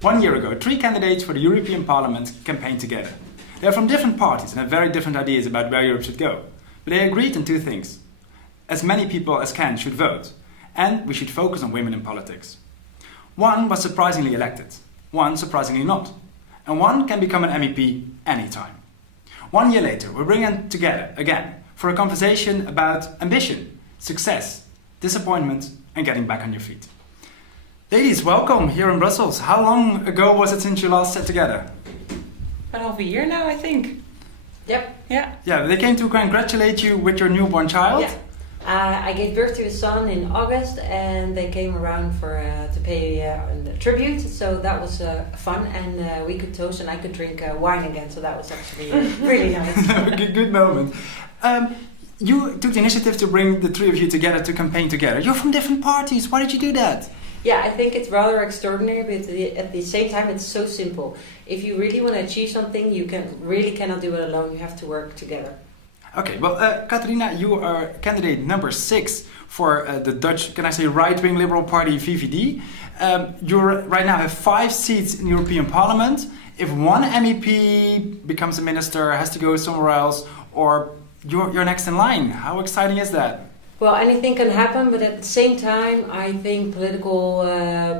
1 year ago, 3 candidates for the European Parliament campaigned together. They are from different parties and have very different ideas about where Europe should go. But they agreed on 2 things. As many people as can should vote, and we should focus on women in politics. One was surprisingly elected, one surprisingly not, and one can become an MEP anytime. 1 year later, we're bringing them together again for a conversation about ambition, success, disappointment, and getting back on your feet. Ladies, welcome here in Brussels. How long ago was it since you last sat together? About half a year now, I think. Yep. Yeah. Yeah, they came to congratulate you with your newborn child. Yeah. I gave birth to a son in August, and they came around to pay a tribute. So that was fun, and we could toast, and I could drink wine again. So that was actually really nice. Good moment. You took the initiative to bring the 3 of you together to campaign together. You're from different parties. Why did you do that? Yeah, I think it's rather extraordinary, but at the same time, it's so simple. If you really want to achieve something, you cannot do it alone. You have to work together. Okay, well, Katharina, you are candidate number 6 for the Dutch, can I say, right-wing liberal party VVD. You right now have 5 seats in the European Parliament. If one MEP becomes a minister, has to go somewhere else, or you're next in line, how exciting is that? Well, anything can happen, but at the same time, I think political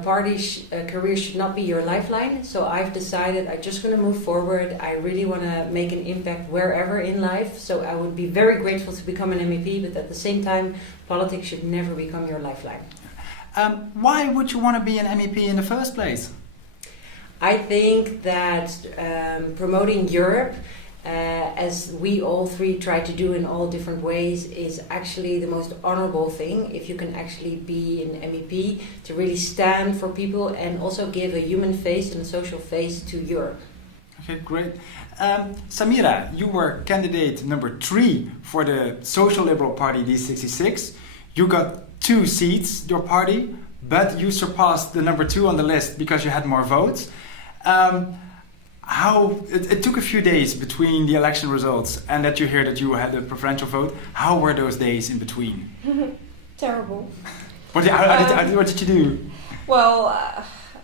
parties' careers should not be your lifeline. So I've decided I'm just going to move forward. I really want to make an impact wherever in life. So I would be very grateful to become an MEP, but at the same time, politics should never become your lifeline. Why would you want to be an MEP in the first place? I think that promoting Europe, as we all 3 try to do in all different ways, is actually the most honorable thing. If you can actually be an MEP to really stand for people and also give a human face and a social face to Europe. Okay, great. Samira, you were candidate number 3 for the Social Liberal Party D66. You got 2 seats, your party, but you surpassed the number 2 on the list because you had more votes. It took a few days between the election results and that you hear that you had a preferential vote. How were those days in between? Terrible. What did you do? Well,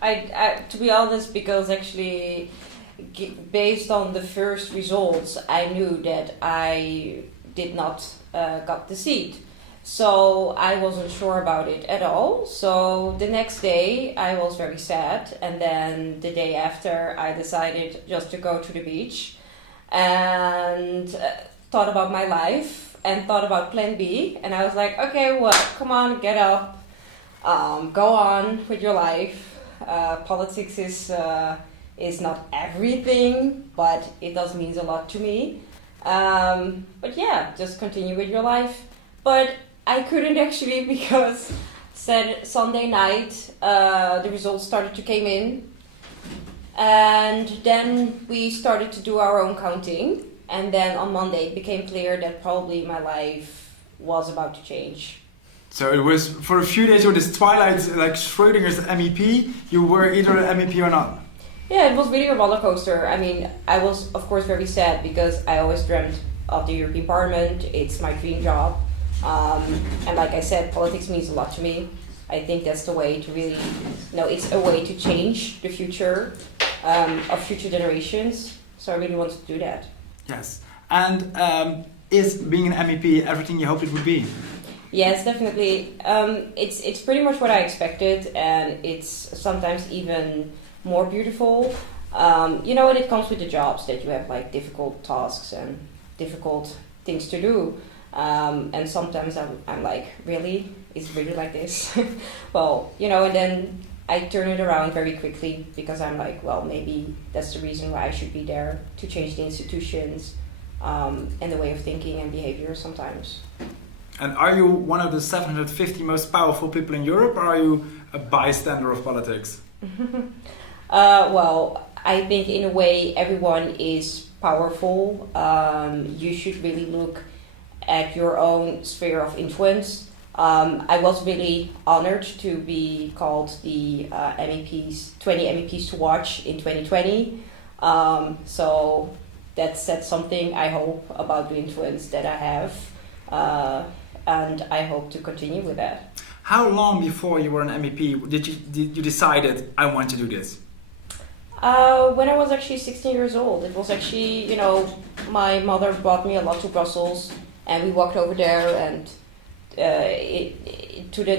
I to be honest, because actually, based on the first results, I knew that I did not got the seat. So I wasn't sure about it at all. So the next day I was very sad, and then the day after I decided just to go to the beach and thought about my life and thought about plan B, and I was like, okay, well, come on, get up, go on with your life. Politics is not everything, but it does mean a lot to me. But yeah, just continue with your life. But I couldn't actually, because Sunday night the results started to come in, and then we started to do our own counting, and then on Monday it became clear that probably my life was about to change. So it was for a few days, or this twilight, like Schrödinger's MEP, you were either an MEP or not? Yeah, it was really a roller coaster. I mean, I was of course very sad because I always dreamt of the European Parliament. It's my dream job. And like I said, politics means a lot to me. I think that's the way to really, it's a way to change the future of future generations. So I really wanted to do that. Yes. And is being an MEP everything you hoped it would be? Yes, definitely. It's pretty much what I expected, and it's sometimes even more beautiful. And it comes with the jobs that you have like difficult tasks and difficult things to do. And sometimes I'm like, really? Is it really like this? Well, and then I turn it around very quickly because I'm like, well, maybe that's the reason why I should be there, to change the institutions and the way of thinking and behavior sometimes. And are you one of the 750 most powerful people in Europe, or are you a bystander of politics? Well, I think in a way everyone is powerful. You should really look at your own sphere of influence. I was really honored to be called the 20 MEPs to watch in 2020. So that's something I hope about the influence that I have. And I hope to continue with that. How long before you were an MEP did you decided I want to do this? When I was actually 16 years old, it was actually, my mother brought me a lot to Brussels, and we walked over there and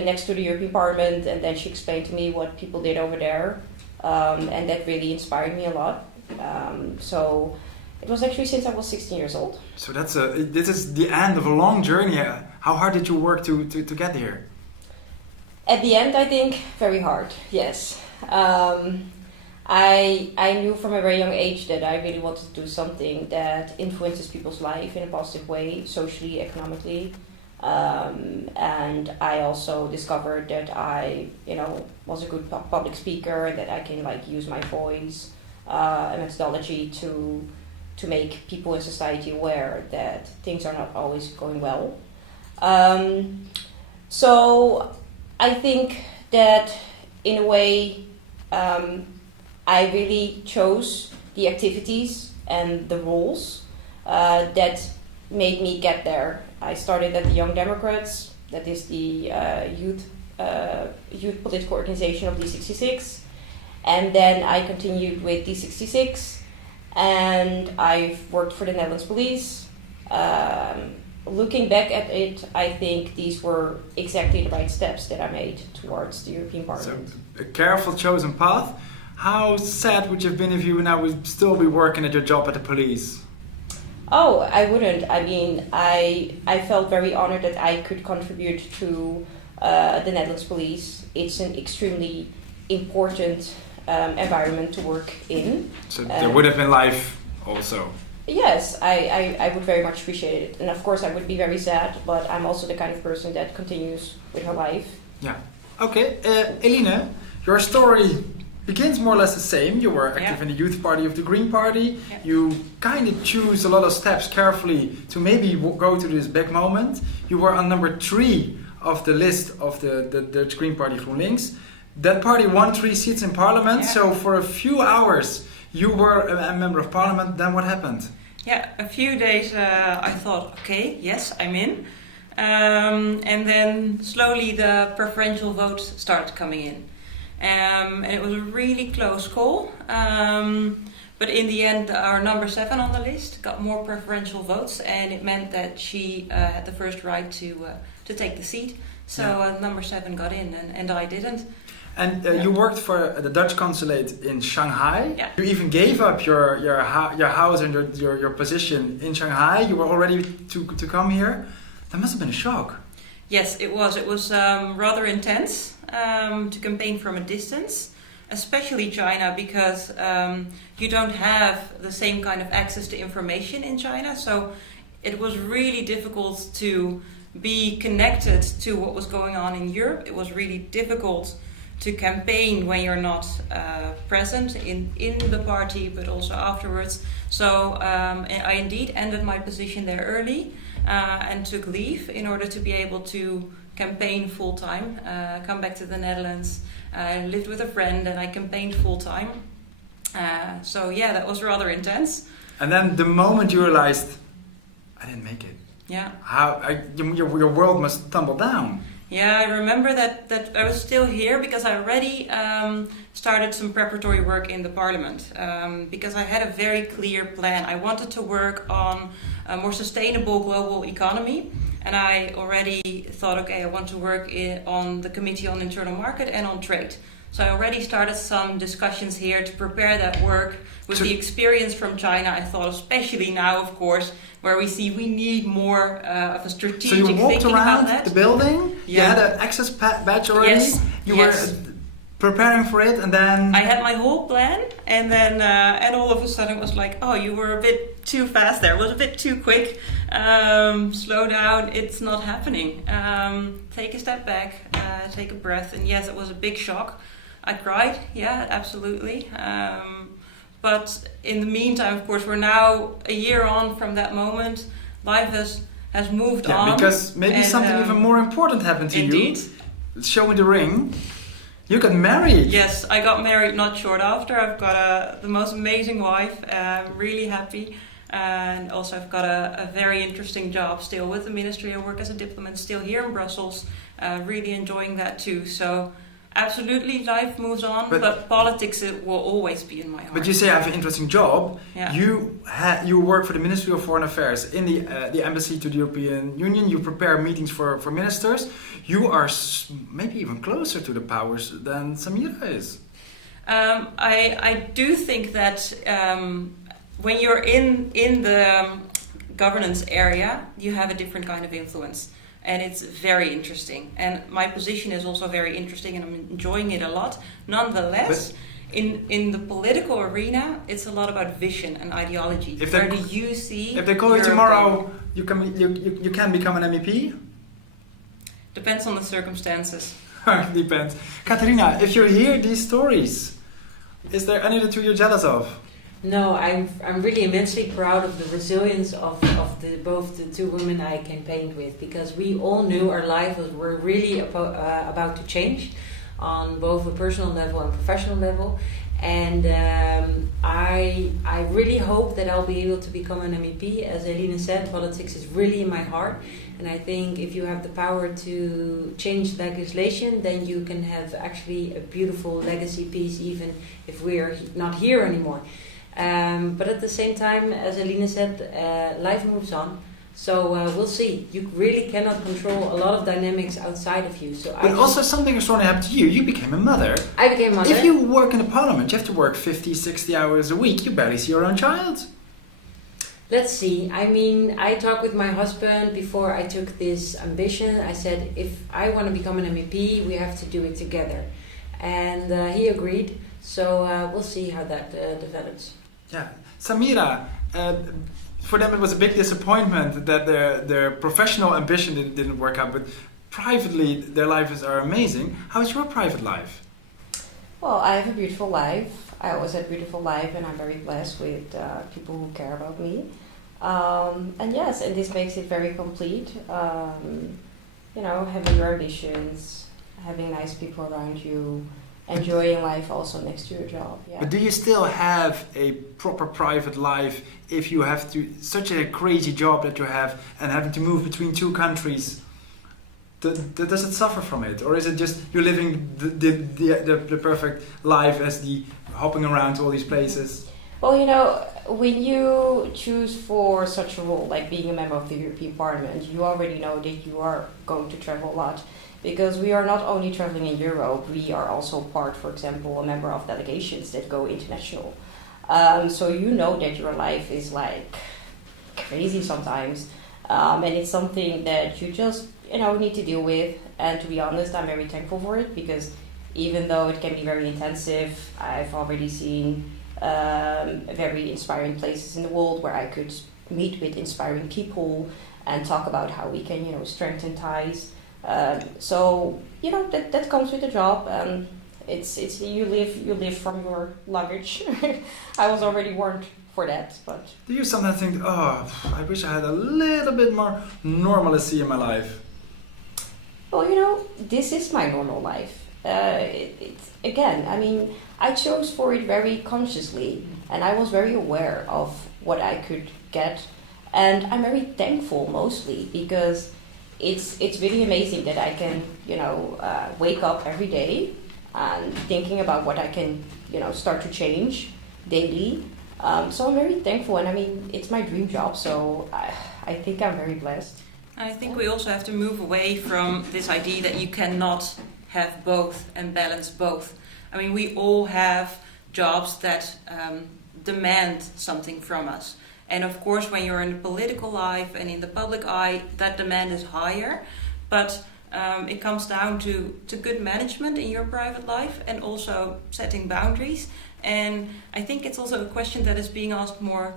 next to the European Parliament, and then she explained to me what people did over there, and that really inspired me a lot. So it was actually since I was 16 years old. So this is the end of a long journey. How hard did you work to get here? At the end, I think very hard. Yes. I knew from a very young age that I really wanted to do something that influences people's life in a positive way, socially, economically. And I also discovered that I, was a good public speaker, that I can use my voice and methodology to make people in society aware that things are not always going well. So I think that in a way, I really chose the activities and the roles that made me get there. I started at the Young Democrats, that is the youth political organization of D66, and then I continued with D66, and I've worked for the Netherlands Police. Looking back at it, I think these were exactly the right steps that I made towards the European Parliament. So, a careful chosen path. How sad would you have been if you now would still be working at your job at the police? Oh, I wouldn't. I mean, I felt very honored that I could contribute to the Netherlands Police. It's an extremely important environment to work in. So there would have been life also. Yes, I would very much appreciate it. And of course I would be very sad, but I'm also the kind of person that continues with her life. Yeah. Okay, Eline, your story begins more or less the same. You were active in the youth party of the Green Party. Yeah. You kind of choose a lot of steps carefully to maybe go to this big moment. You were on number 3 of the list of the Green Party GroenLinks. That party won 3 seats in parliament, so for a few hours you were a member of parliament. Then what happened? Yeah, a few days I thought, okay, yes, I'm in. And then slowly the preferential votes started coming in. And it was a really close call. But in the end, our number 7 on the list got more preferential votes, and it meant that she had the first right to take the seat. So number 7 got in, and I didn't. And you worked for the Dutch consulate in Shanghai. Yeah. You even gave up your house and your position in Shanghai. You were all ready to come here. That must have been a shock. Yes, it was. It was rather intense to campaign from a distance, especially China, because you don't have the same kind of access to information in China. So it was really difficult to be connected to what was going on in Europe. It was really difficult to campaign when you're not present in the party, but also afterwards. So I indeed ended my position there early and took leave in order to be able to campaign full-time, come back to the Netherlands. I lived with a friend and I campaigned full-time. So yeah, that was rather intense. And then the moment you realized, I didn't make it. Yeah. Your world must tumble down. Yeah, I remember that I was still here because I already started some preparatory work in the parliament, because I had a very clear plan. I wanted to work on a more sustainable global economy, and I already thought, okay, I want to work on the Committee on Internal Market and on Trade. So I already started some discussions here to prepare that work with the experience from China. I thought, especially now, of course, where we see we need more of a strategic thinking about that. So you walked around the building, you had an access badge already, you were preparing for it, and then... I had my whole plan, and then and all of a sudden it was like, oh, you were a bit too fast there, it was a bit too quick, slow down, it's not happening. Take a step back, take a breath, and yes, it was a big shock. I cried, yeah, absolutely. But in the meantime, of course, we're now a year on from that moment. Life has moved on. Because maybe something even more important happened to you. Show me the ring. You got married. Yes, I got married not short after. I've got the most amazing wife. I'm really happy. And also I've got a very interesting job still with the ministry. I work as a diplomat still here in Brussels. Really enjoying that too. So Absolutely, life moves on, but politics will always be in my heart. But you say I have an interesting job. Yeah. You work for the Ministry of Foreign Affairs in the embassy to the European Union. You prepare meetings for ministers. You are maybe even closer to the powers than Samira is. I do think that when you're in the governance area, you have a different kind of influence. And it's very interesting. And my position is also very interesting and I'm enjoying it a lot. Nonetheless, in the political arena, it's a lot about vision and ideology. Where do you see... If they call you tomorrow, you can become an MEP? Depends on the circumstances. Depends. Katharina, if you hear these stories, is there any that you're jealous of? No, I'm really immensely proud of the resilience of both the two women I campaigned with, because we all knew our lives were really about to change on both a personal level and professional level, and I really hope that I'll be able to become an MEP. As Eline said, politics is really in my heart, and I think if you have the power to change legislation, then you can have actually a beautiful legacy piece, even if we're not here anymore. But at the same time, as Eline said, life moves on. So we'll see. You really cannot control a lot of dynamics outside of you. But also something extraordinary happened to you. You became a mother. I became a mother. If you work in the parliament, you have to work 50, 60 hours a week. You barely see your own child. Let's see. I mean, I talked with my husband before I took this ambition. I said, if I want to become an MEP, we have to do it together. And he agreed. So we'll see how that develops. Yeah, Samira, for them it was a big disappointment that their professional ambition didn't work out, but privately their lives are amazing. How is your private life? Well, I have a beautiful life. I always had a beautiful life, and I'm very blessed with people who care about me. And yes, and this makes it very complete. You know, having your ambitions, having nice people around you, enjoying life also next to your job. Yeah. But do you still have a proper private life if you have to such a crazy job that you have and having to move between two countries? Does it suffer from it, or is it just you're living the perfect life as the hopping around to all these places? Well, you know, when you choose for such a role, like being a member of the European Parliament, you already know that you are going to travel a lot. Because we are not only traveling in Europe, we are also part, for example, a member of delegations that go international. So you know that your life is like crazy sometimes. And it's something that you just, you know, need to deal with. And to be honest, I'm very thankful for it, because even though it can be very intensive, I've already seen very inspiring places in the world where I could meet with inspiring people and talk about how we can, you know, strengthen ties. So you know that comes with the job, and it's you live from your luggage. I was already warned for that, but do you sometimes think, oh, I wish I had a little bit more normalcy in my life? Well, you know, this is my normal life. It's again, I mean, I chose for it very consciously, and I was very aware of what I could get, and I'm very thankful mostly because it's really amazing that I can, you know, wake up every day and thinking about what I can, you know, start to change daily. So I'm very thankful, and I mean, it's my dream job, so I think I'm very blessed. I think we also have to move away from this idea that you cannot have both and balance both. I mean, we all have jobs that demand something from us. And of course, when you're in the political life and in the public eye, that demand is higher. But it comes down to good management in your private life and also setting boundaries. And I think it's also a question that is being asked more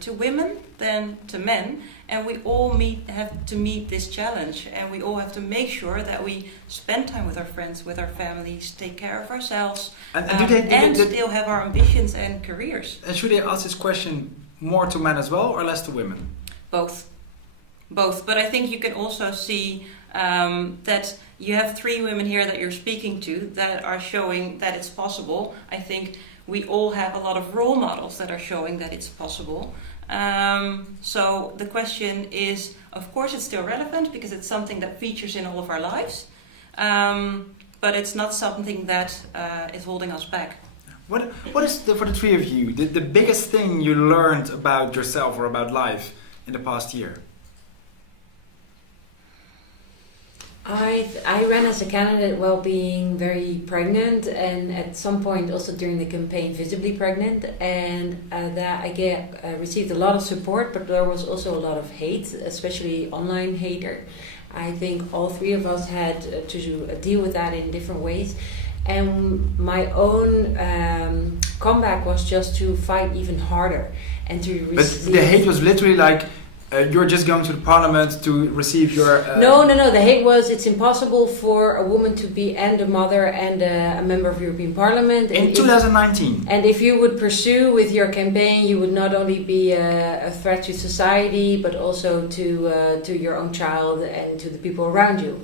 to women than to men. And we all have to meet this challenge. And we all have to make sure that we spend time with our friends, with our families, take care of ourselves, and still have our ambitions and careers. And should I ask this question more to men as well or less to women? Both. But I think you can also see that you have 3 women here that you're speaking to that are showing that it's possible. I think we all have a lot of role models that are showing that it's possible. So the question is, of course it's still relevant because it's something that features in all of our lives. but it's not something that is holding us back. What is for the three of you the biggest thing you learned about yourself or about life in the past year? I ran as a candidate while being very pregnant, and at some point also during the campaign visibly pregnant, and that I received a lot of support, but there was also a lot of hate, especially online hater. I think all three of us had to deal with that in different ways, and my own comeback was just to fight even harder and to receive. But the hate was literally like, you're just going to the parliament to receive your... No. The hate was, it's impossible for a woman to be and a mother and a member of European Parliament. In 2019. And if you would pursue with your campaign, you would not only be a threat to society, but also to your own child and to the people around you.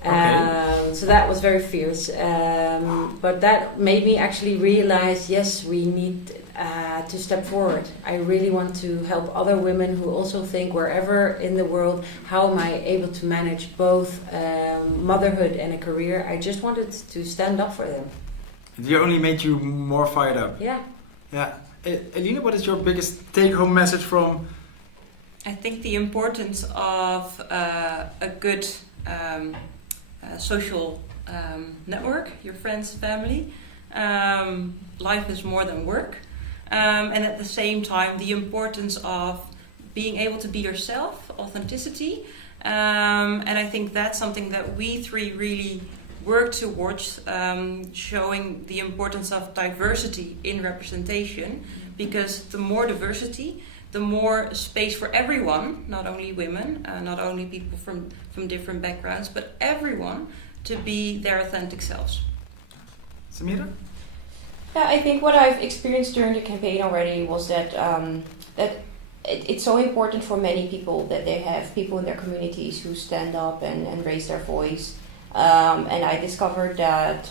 Okay. So that was very fierce. But that made me actually realize, yes, we need to step forward. I really want to help other women who also think, wherever in the world, how am I able to manage both motherhood and a career? I just wanted to stand up for them. It only made you more fired up. Yeah. Yeah. Eline, what is your biggest take-home message from... I think the importance of a good social network, your friends, family. Life is more than work. And at the same time, the importance of being able to be yourself, authenticity. And I think that's something that we three really work towards, showing the importance of diversity in representation. Because the more diversity, the more space for everyone, not only women, not only people from different backgrounds, but everyone to be their authentic selves. Samira? Yeah, I think what I've experienced during the campaign already was that it's so important for many people that they have people in their communities who stand up and raise their voice. And I discovered that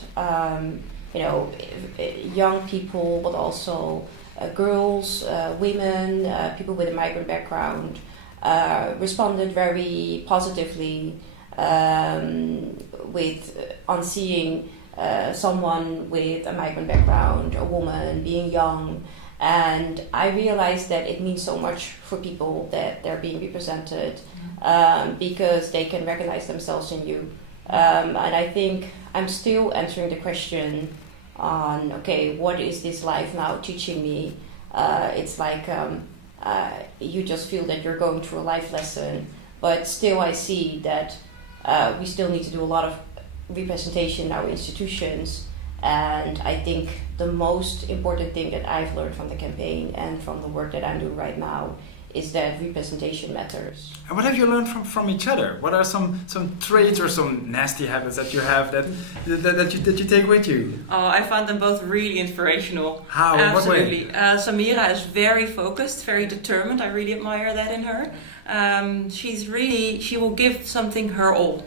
young people, but also girls, women, people with a migrant background, responded very positively on seeing someone with a migrant background, a woman, being young. And I realized that it means so much for people that they're being represented, because they can recognize themselves in you. And I think I'm still answering the question on, okay, what is this life now teaching me? It's like you just feel that you're going through a life lesson, but still I see that we still need to do a lot of representation in our institutions. And I think the most important thing that I've learned from the campaign and from the work that I'm doing right now is that representation matters. And what have you learned from each other? What are some traits or some nasty habits that you have that you take with you? Oh, I found them both really inspirational. How? Absolutely. In what way? Samira is very focused, very determined. I really admire that in her. She will give something her all.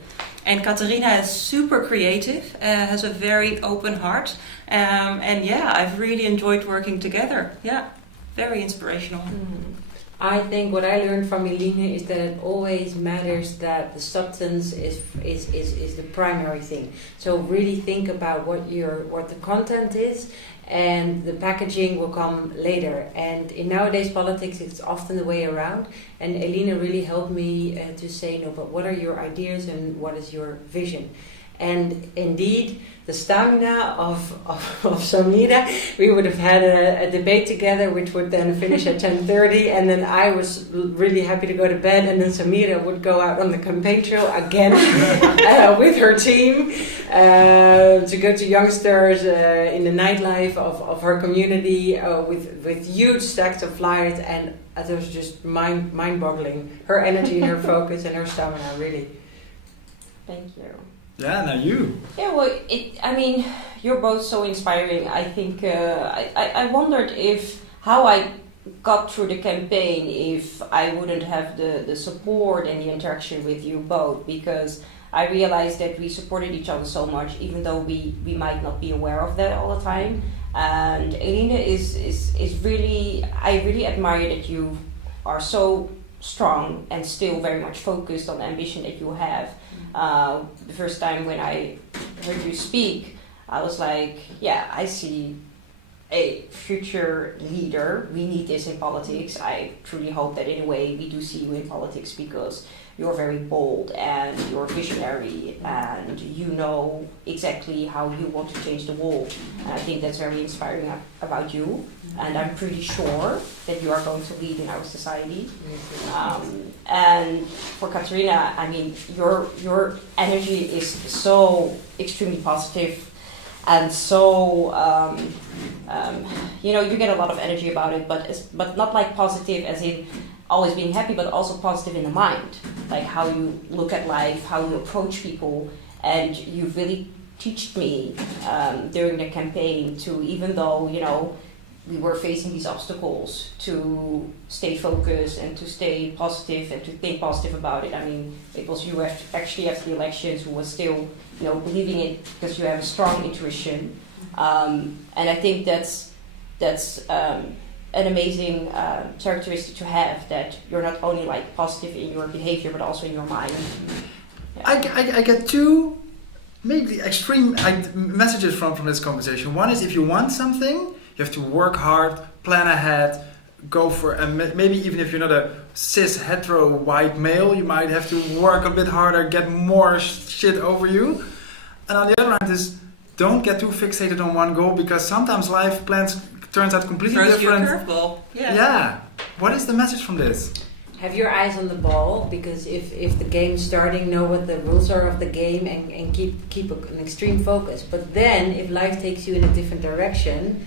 And Katharina is super creative, has a very open heart. And yeah, I've really enjoyed working together. Yeah, very inspirational. I think what I learned from Eline is that it always matters that the substance is the primary thing. So really think about what the content is, and the packaging will come later. And in nowadays politics, it's often the way around. And Eline really helped me to say, no, but what are your ideas and what is your vision? And indeed, the stamina of Samira, we would have had a debate together, which would then finish at 10:30, and then I was really happy to go to bed, and then Samira would go out on the campaign trail again with her team to go to youngsters in the nightlife of her community with huge stacks of flyers, and it was just mind-boggling. Her energy and her focus and her stamina, really. Thank you. Yeah, now you. Yeah, well, you're both so inspiring. I think I wondered how I got through the campaign if I wouldn't have the support and the interaction with you both, because I realized that we supported each other so much, even though we might not be aware of that all the time. And Eline is really, I really admire that you are so strong and still very much focused on the ambition that you have. The first time when I heard you speak, I was like, yeah, I see a future leader. We need this in politics. I truly hope that in a way we do see you in politics because you're very bold and you're visionary and you know exactly how you want to change the world. And I think that's very inspiring about you. And I'm pretty sure that you are going to lead in our society. And for Katharina, I mean, your energy is so extremely positive. And so, you get a lot of energy about it, but not like positive as in always being happy, but also positive in the mind, like how you look at life, how you approach people, and you really taught me during the campaign to, even though we were facing these obstacles, to stay focused and to stay positive and to think positive about it. I mean, it was you actually after the elections who was still believing it because you have a strong intuition, and I think that's an amazing characteristic to have, that you're not only like positive in your behavior but also in your mind. Yeah. I get two maybe extreme messages from this conversation. One is if you want something, you have to work hard, plan ahead, go for, and maybe even if you're not a cis hetero white male, you might have to work a bit harder, get more shit over you. And on the other hand is don't get too fixated on one goal, because sometimes life plans turns out completely Throws different. you a curveball. Yeah. What is the message from this? Have your eyes on the ball, because if the game's starting, know what the rules are of the game and keep an extreme focus. But then if life takes you in a different direction,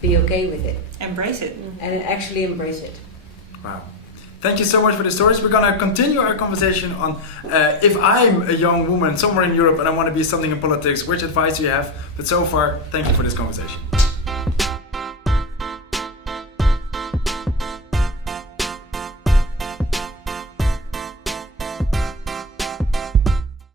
be okay with it. Embrace it. And actually embrace it. Wow. Thank you so much for the stories. We're going to continue our conversation on if I'm a young woman somewhere in Europe and I want to be something in politics, which advice do you have? But so far, thank you for this conversation.